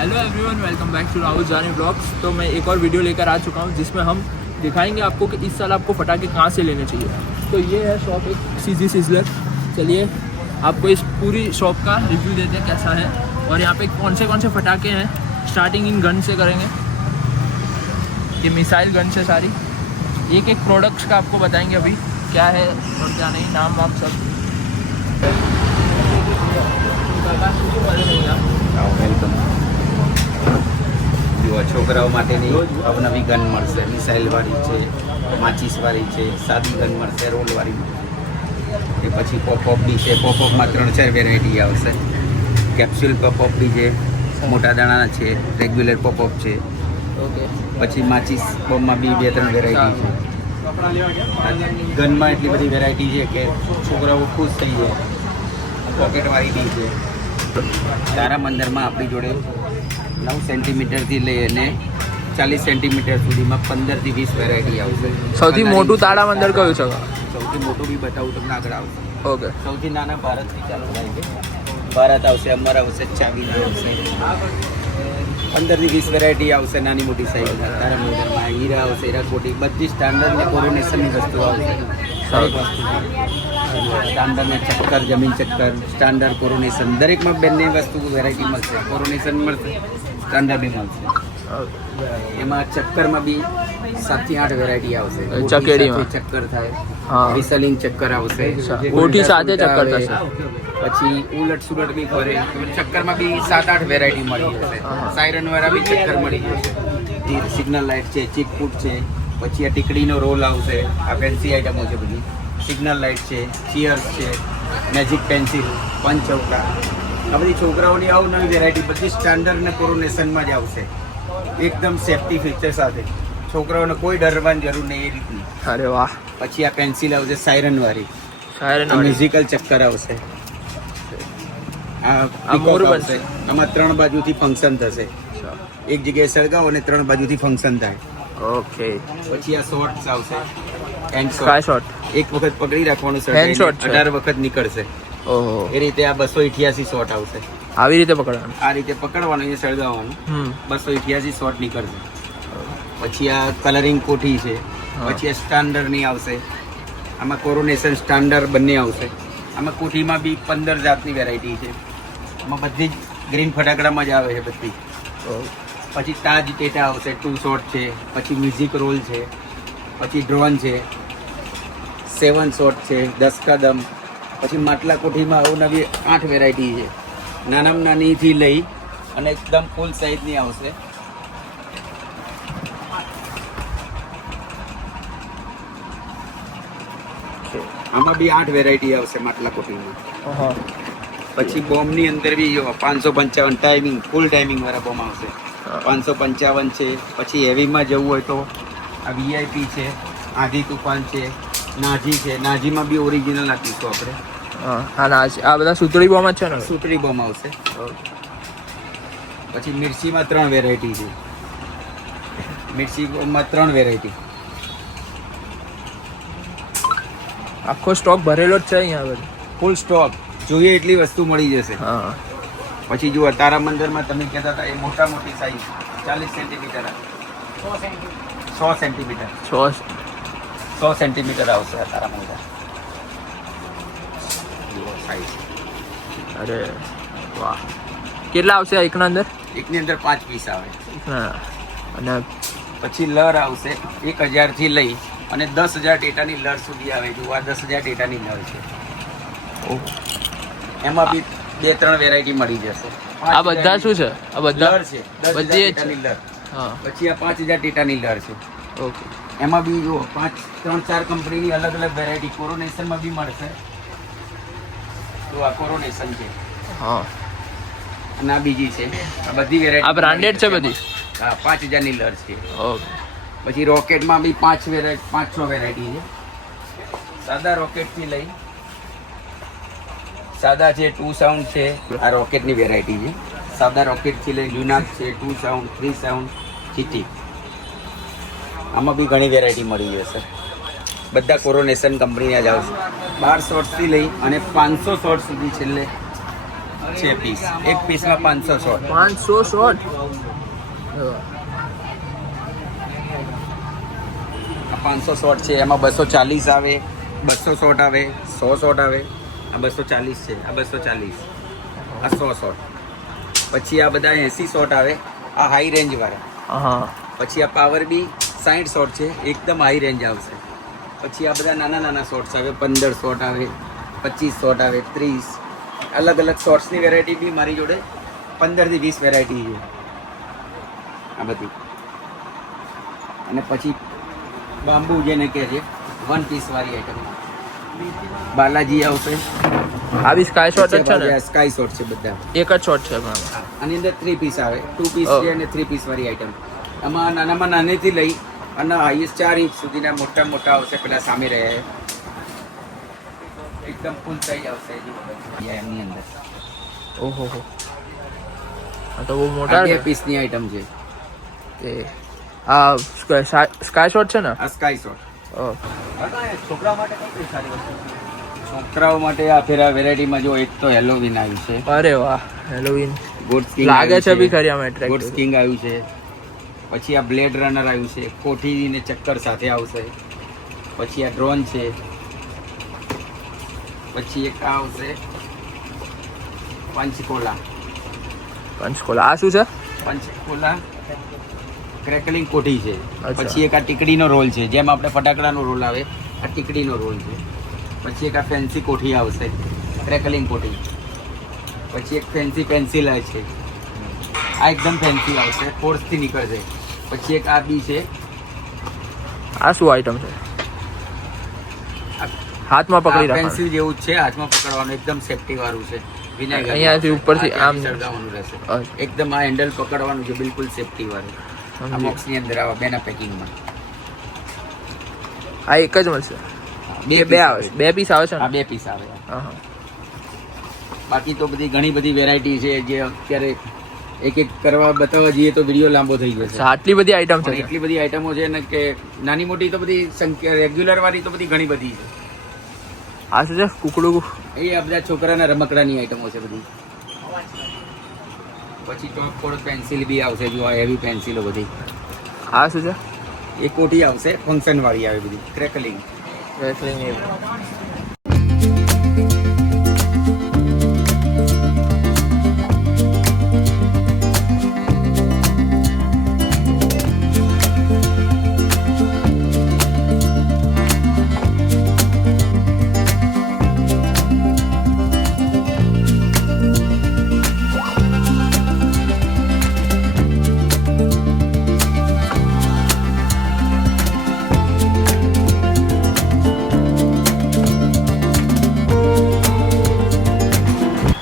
Hello everyone, welcome back to Rahul Jani blogs. तो मैं एक और वीडियो लेकर आ चुका हूँ जिसमें हम दिखाएंगे आपको कि इस साल आपको पटाखे कहाँ से लेने चाहिए। तो ये है शॉप एक सीजी सिजलर। चलिए आपको इस पूरी शॉप का रिव्यू देते हैं कैसा है और यहाँ पे कौन से पटाखे हैं। स्टार्टिंग इन गन से करेंगे, ये मिसाइल गन से सारी एक एक प्रोडक्ट्स का आपको बताएंगे अभी क्या है और क्या नहीं, नाम वाम सब। વેલકમ જુઓ છોકરાઓ માટેની અવનવી ગન મળશે, મિસાઇલવાળી છે, માચીસવાળી છે, સાદી ગન મળશે, રોલવાળી એ પછી પોપઅપ બી છે. પોપઅપમાં 3-4 વેરાયટી આવશે. કેપ્સ્યુલ પોપઅપ બી છે, મોટા દાણા છે, રેગ્યુલર પોપઅપ છે. ઓકે, પછી માચીસ બોમ્બમાં બી 2-3 વેરાયટી છે. ગનમાં એટલી બધી વેરાયટી છે કે છોકરાઓ ખુશ થઈ જાય. પોકેટવાળી બી છે. તારા મંદિરમાં આપણી જોડે 9 સેન્ટીમીટરથી લઈને 40 સેન્ટીમીટર સુધીમાં 15 થી 20 વેરાયટી આવશે. સૌથી મોટું તાળા મંદર કયું છે? સૌથી મોટું બી બતાવું તમને આગળ આવશે. ઓકે, સૌથી નાના ભારતથી ચાલુ થાય છે. ભારત આવશે, અમર આવશે, ચાવીના આવશે. 15 થી 20 વેરાયટી આવશે નાની મોટી સાઈઝના. તારા મંદિરમાં હીરા આવશે, હીરાકોટી, બધી સ્ટાન્ડર્ડ ને કોરોનેશનની વસ્તુ આવશે. દરેક વસ્તુ સ્ટાન્ડર્ડ ને ચક્કર, જમીન ચક્કર, સ્ટાન્ડર્ડ, કોરોનેશન, દરેકમાં બંને વસ્તુ વેરાયટી મળશે. કોરોનેશન મળશે, સ્ટાન્ડર્ડ બી મળશે. એમાં ચક્કરમાં બી 7 થી 8 વેરાયટી આવશે. ચકેડીમાં ચક્કર થાય, હા, રિસલિંગ ચક્કર આવશે, કોઠી સાથે ચક્કર થશે. પછી ઉલટ સુલટ બી ફરે. ચક્કરમાં બી 7-8 વેરાયટી મળી જશે. સાયરન વાળા બી ચક્કર મળી જશે. સિગ્નલ લાઇટ છે, ચીકપૂટ છે, પછી આ ટીકડીનો રોલ આવશે. આ ફેન્સી આઈટમો છે બધી. સિગ્નલ લાઇટ છે, ચિયર્સ છે, મેજિક પેન્સિલ, પંચૌકા, આ બધી છોકરાઓની અવનવી વેરાયટી બધી સ્ટાન્ડર્ડ ને કોરોનેશનમાં જ આવશે. એકદમ સેફ્ટી ફીચર સાથે. છોકરાઓને કોઈ ડરવાની જરૂર નહીં એ રીતની. અરે વાહ. પછી આ પેન્સિલ આવશે સાયરન વાળી. સાયરન મ્યુઝિકલ ચક્કર આવશે. આ મોર આવશે. આમાં 3 બાજુથી ફંક્શન થશે. એક જગ્યાએ સળગાવો અને 3 બાજુથી ફંક્શન થાય. ઓકે, પછી આ શોર્ટ્સ આવશે. Hand sky shot. એક વખત પકડી રાખવાનું સર, Hand shot છે. 18 વખત નીકળશે. ઓહો, એ રીતે આ 288 શોટ આવશે. આવી રીતે પકડવાનું. આ રીતે પકડવાનું, એ સળગાવવાનું, 288 શોટ નીકળશે. પછી આ કલરિંગ કોઠી છે. પછી આ સ્ટાન્ડર્ડની આવશે. આમાં કોરોનેશન સ્ટાન્ડર્ડ બંને આવશે. આમાં કોઠીમાં બી 15 જાતની વેરાયટી છે. આમાં બધી જ ગ્રીન ફટાકડામાં જ આવે છે બધી. પછી તાજ ટેટા આવશે, 2 શોટ છે. પછી મ્યુઝિક રોલ છે. પછી ડ્રોન છે, 7 શોટ છે, 10 કદમ. પછી માટલા કોઠીમાં અવનવી 8 વેરાયટી છે. નાનામાં નાનીથી લઈ અને એકદમ ફૂલ સાઈઝની આવશે. આમાં બી 8 વેરાયટી આવશે માટલા કોઠીમાં. પછી બોમ્બની અંદર બી 555 ટાઈમિંગ, ફૂલ ટાઈમિંગ વાળા બોમ્બ આવશે. 555 છે. પછી હેવીમાં જવું હોય તો આ વીઆઈપી છે, આધી તુફાન છે, નાજી છે. નાજીમાં બી ઓરિજિનલ આપીશું આપણે. હા, નાજી. આ બધા સુતળી બોમ્બ જ છે ને? સુતળી બોમ્બ આવશે. પછી મિર્ચીમાં 3 વેરાયટી છે. મિર્ચી બોમ્બમાં 3 વેરાયટી. આખો સ્ટોક ભરેલો જ છે અહીંયા આગળ. ફૂલ સ્ટોક, જોઈએ એટલી વસ્તુ મળી જશે. હા. પછી જુઓ તારા મંદિરમાં તમે કહેતા હતા એ મોટા મોટી સાઈઝ 40 સેન્ટીમીટર, 100 સેન્ટીમીટર, 100 સેન્ટીમીટર આવશે આ તારા મંદિર. જુઓ સાઈઝ. અરે વાહ. કેટલા આવશે એકના અંદર? એકની અંદર 5 પીસ આવે. હા. અને પછી લર આવશે 1000 થી લઈ અને 10,000 ટેટાની લર સુધી આવે. જુઓ આ 10,000 ટેટાની લર છે. એમાં બી 2-3 વેરાયટી મળી જશે. આ બધા શું છે? આ બધા લર છે, 10,000 બધી જ ટેટાની લર. હા. પછી આ 5,000 ટેટાની લર છે. ઓકે. એમાં બી જુઓ 3-4 કંપનીની અલગ અલગ વેરાયટી. કોરોનેશનમાં બી મળશે. તો આ કોરોનેશન છે. હા. અને આ બીજી છે. આ બધી વેરાયટી આ બ્રાન્ડેડ છે બધી? હા, 5,000ની લર છે. ઓકે. પછી રોકેટમાં બી 5-6 વેરાયટી છે. સાદા રોકેટથી લઈ સાદા છે, 2 સાઉન્ડ છે. આ રોકેટની વેરાયટી છે. સાદા રોકેટથી લઈ લ્યુનાક છે, 2 સાઉન્ડ, 3 સાઉન્ડ, ચીટી. આમાં બી ઘણી વેરાયટી મળી જશે. બધા કોરોનેશન કંપનીના જ આવશે. 12 શોર્ટ્સથી લઈ અને 500 શોર્ટ સુધી છેલ્લે છે પીસ. એક પીસમાં 500 શોર્ટ. 500 શોર્ટ. 500 શોર્ટ છે, એમાં 240 આવે, 200 શોર્ટ આવે, 100 શોર્ટ આવે. આ 240 છે, આ 240, આ 100 શોર્ટ. પછી આ બધા 80 શોર્ટ આવે, આ હાઈ રેન્જ વાળા. હા. પછી આ પાવર બી 60 શોર્ટ છે, એકદમ હાઈ રેન્જ આવશે. પછી આ બધા નાના નાના શોર્ટ્સ આવે, 15 શોર્ટ આવે, 25 શોર્ટ આવે, 30. અલગ અલગ શોર્ટ્સની વેરાયટી બી મારી જોડે 15 થી 20 વેરાયટી છે આ બધી. અને પછી બાંબુ જેને કહે છે, 1 પીસ વાળી આઈટમ. બાલાજી આવશે. આ બી સ્કાય શોટ જ છે ને? સ્કાય શોટ છે બધા, એક જ શોટ છે. આની અંદર 3 પીસ આવે, 2 પીસ છે અને 3 પીસ વાળી આઈટમ. આમાં નાનામાં નાનેથી લઈ અને હાઈએસ્ટ 4 ઇંચ સુધીના મોટા મોટા આવશે. પેલા સામે રહ્યા એકદમ ફૂલ સાઈઝ આવશે એમની અંદર. ઓહો હો, આ તો બહુ મોટા 2 પીસની આઈટમ છે. આ સ્કાય શોટ છે ને? આ સ્કાય શોટ. છોકરા માટે કઈ સારી વસ્તુ? છોકરાઓ માટે આ ફેરા વેરાયટીમાં જો એક તો હેલોવીન આવ્યું છે. અરે વાહ, હેલોવીન ગોડ્સ કિંગ લાગે છે બી ખરી આમ એટ્રેક્ટિવ. ગોડ્સ કિંગ આવ્યું છે. પછી આ બ્લેડ રનર આવ્યું છે, કોઠી ને ચક્કર સાથે આવશે. પછી આ ડ્રોન છે. પછી એક આવશે પંચકોલા. આ શું છે? પંચકોલા ક્રેકલિંગ કોઠી છે. અચ્છા. પછી એક આ ટીકડીનો રોલ છે, જેમ આપણે ફટાકડાનો રોલ આવે આ ટીકડીનો રોલ છે. પછી એક આ ફેન્સી કોઠી આવશે, ક્રેકલિંગ કોઠી. પછી એક ફેન્સી પેન્સિલ આવે છે, આ એકદમ ફેન્સી આવશે, ફોર્સથી નીકળશે. પછી એક આ બી છે. આ શું આઈટમ છે? હાથમાં પકડી રાખવાનું પેન્સિલ જેવું જ છે, હાથમાં પકડવાનું, એકદમ સેફટી વાળું છે. વિનાયગર અહીંયાથી ઉપરથી આમ સળગાવવાનું રહેશે. એકદમ આ હેન્ડલ પકડવાનું છે, બિલકુલ સેફટી વાળું. આ બોક્સની અંદર આવે, બેના પેકિંગમાં. આ એક જ મળશે? બે આવે, 2 પીસ આવે છે ને? આ 2 પીસ આવે. હા. બાકી તો બધી ઘણી બધી વેરાયટી છે, જે અત્યારે એક એક કરવા બતાવવા જઈએ તો વિડીયો લાંબો થઈ જશે. આટલી બધી આઈટમ છે? એટલી બધી આઈટમો છે ને કે નાની મોટી તો બધી સંખ્યા, રેગ્યુલર વાળી તો બધી ઘણી બધી છે. આ શું છે? કુકડું? એ આ બધા છોકરાના રમકડાની આઈટમો છે બધી. પછી ચોકફોડ પેન્સિલ બી આવશે, જો આ હેવી પેન્સિલો બધી. આ શું છે? એ કોઠી આવશે, ફંક્શન વાળી આવે બધી, ક્રેકલિંગ.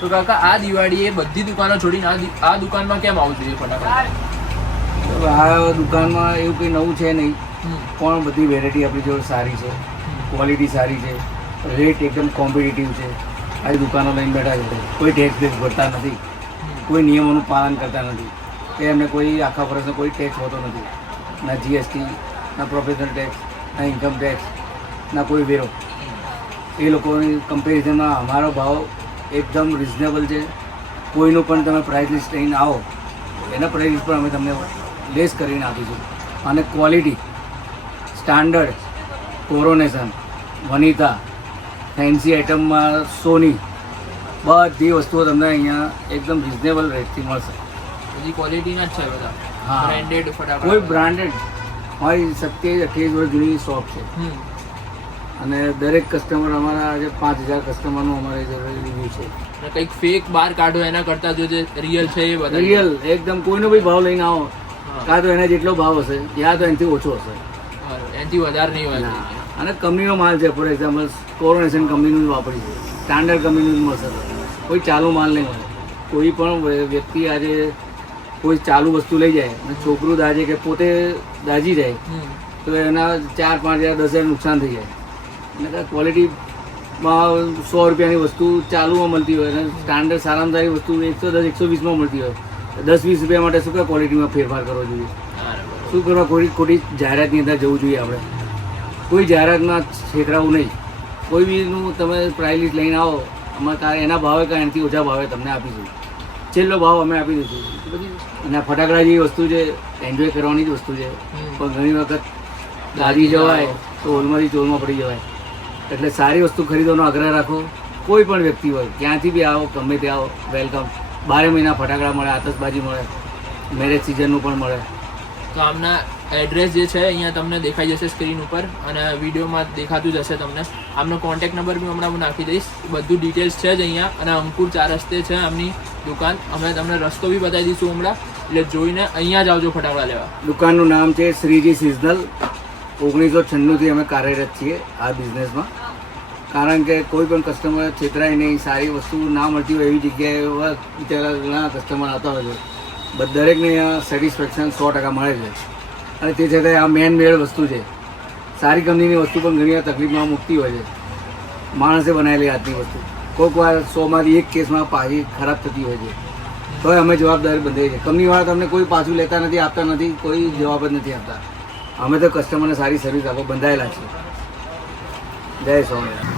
તો કાકા આ દિવાળીએ બધી દુકાનો છોડીને આ દુકાનમાં કેમ આવવું જોઈએ ફટાકડા? આ દુકાનમાં એવું કંઈ નવું છે નહીં, પણ બધી વેરાયટી આપણી જોડે સારી છે, ક્વોલિટી સારી છે, રેટ એકદમ કોમ્પિટિટિવ છે. આ દુકાનો લઈને બેઠા છે, કોઈ ટેક્સ ભરતા નથી, કોઈ નિયમોનું પાલન કરતા નથી. કે એમને કોઈ આખા વર્ષનો કોઈ ટેક્સ હોતો નથી, ના જીએસટી, ના પ્રોફેશનલ ટેક્સ, ના ઇન્કમ ટેક્સ, ના કોઈ વેરો. એ લોકોની કમ્પેરિઝનમાં અમારો ભાવ એકદમ રિઝનેબલ છે. કોઈનું પણ તમે પ્રાઇસ લિસ્ટ લઈને આવો, એના પ્રાઇસ લિસ્ટ પર અમે તમને લેસ કરીને આપીશું. અને quality, standard, coronation, Vanita, fancy આઇટમમાં સોની, બધી વસ્તુઓ તમને અહીંયા એકદમ રિઝનેબલ રેટથી મળશે. બધી ક્વોલિટીના જ છે બધા? હા, બ્રાન્ડેડ ફટાકડા? કોઈ બ્રાન્ડેડ. મારી 27-28 વર્ષ જૂની શોપ છે. અને દરેક કસ્ટમર અમારા આજે 5000 કસ્ટમરનું અમારે રિવ્યુ છે. અને કંઈક ફેક બહાર કાઢો એના કરતાં જો જે રિયલ છે એ બધા રિયલ એકદમ. કોઈનો બી ભાવ લઈને આવો, કાં તો એના જેટલો ભાવ હશે, યા તો એનાથી ઓછો હશે, એનાથી વધારે નહીં હોય. અને કંપનીનો માલ છે. ફોર એક્ઝામ્પલ કોરોનેશન કંપનીનું જ વાપરી છે, સ્ટાન્ડર્ડ કંપનીનું જ મળશે. કોઈ ચાલુ માલ નહીં હોય. કોઈ પણ વ્યક્તિ આજે કોઈ ચાલુ વસ્તુ લઈ જાય અને છોકરું દાજે કે પોતે દાજી જાય તો એના 4-5 હજાર 10,000 નુકસાન થઈ જાય. એટલે ક્વોલિટીમાં 100 રૂપિયાની વસ્તુ ચાલુમાં મળતી હોય અને સ્ટાન્ડર્ડ સારામાં સારી વસ્તુ 110-120માં મળતી હોય. 10-20 રૂપિયા માટે શું કાંઈ ક્વોલિટીમાં ફેરફાર કરવો જોઈએ? શું કરવા? ખોટી જાહેરાતની અંદર જવું જોઈએ આપણે? કોઈ જાહેરાતમાં છેતરાવું નહીં. કોઈ બીનું તમે પ્રાઇસ લિસ્ટ લઈને આવો અમારે કારણ એના ભાવે કાંઈ એનાથી ઓછા ભાવે તમને આપીશું, છેલ્લો ભાવ અમે આપી દઈશું. બધી અને ફટાકડા જેવી વસ્તુ છે, એન્જોય કરવાની જ વસ્તુ છે, પણ ઘણી વખત ગાડી જવાય તો હોલમાંથી ચોલમાં પડી જવાય. એટલે સારી વસ્તુ ખરીદવાનો આગ્રહ રાખો. કોઈ પણ વ્યક્તિ હોય, ક્યાંથી બી આવો, ગમે તે આવો, વેલકમ. 12 મહિના ફટાકડા મળે, આતશબાજી મળે, મેરેજ સિઝનનું પણ મળે. તો આમના એડ્રેસ જે છે અહીંયા તમને દેખાઈ જશે સ્ક્રીન ઉપર, અને વિડીયોમાં દેખાતું જ હશે તમને. આમનો કોન્ટેક્ટ નંબર બી હમણાં હું નાખી દઈશ. બધું ડિટેલ્સ છે જ અહીંયા, અને અંકુર 4 રસ્તે છે આમની દુકાન. અમે તમને રસ્તો બી બતાવી દઈશું હમણાં, એટલે જોઈને અહીંયા જ આવજો ફટાકડા લેવા. દુકાનનું નામ છે શ્રીજી સિઝનલ. 1996થી અમે કાર્યરત છીએ આ બિઝનેસમાં. કારણ કે કોઈ પણ કસ્ટમર છેતરાય નહીં, સારી વસ્તુ ના મળતી હોય એવી જગ્યાએ એવા બિચારા ઘણા કસ્ટમર આવતા હોય છે. દરેકને અહીંયા સેટિસ્ફેક્શન 100% મળે છે. અને તે છતાંય આ મેન મેળ વસ્તુ છે. સારી કંપનીની વસ્તુ પણ ઘણી વાર તકલીફમાં મૂકતી હોય છે. માણસે બનાવેલી આજની વસ્તુ કોઈક વાર 100માંથી 1 કેસમાં પાછી ખરાબ થતી હોય છે. તોય અમે જવાબદારી બંધાઈ છે. કંપનીવાળા તમને કોઈ પાછું લેતા નથી, આપતા નથી, કોઈ જવાબ જ નથી આપતા. અમે તો કસ્ટમરને સારી સર્વિસ આપવા બંધાયેલા છીએ. જય સ્વામિનારાયણ.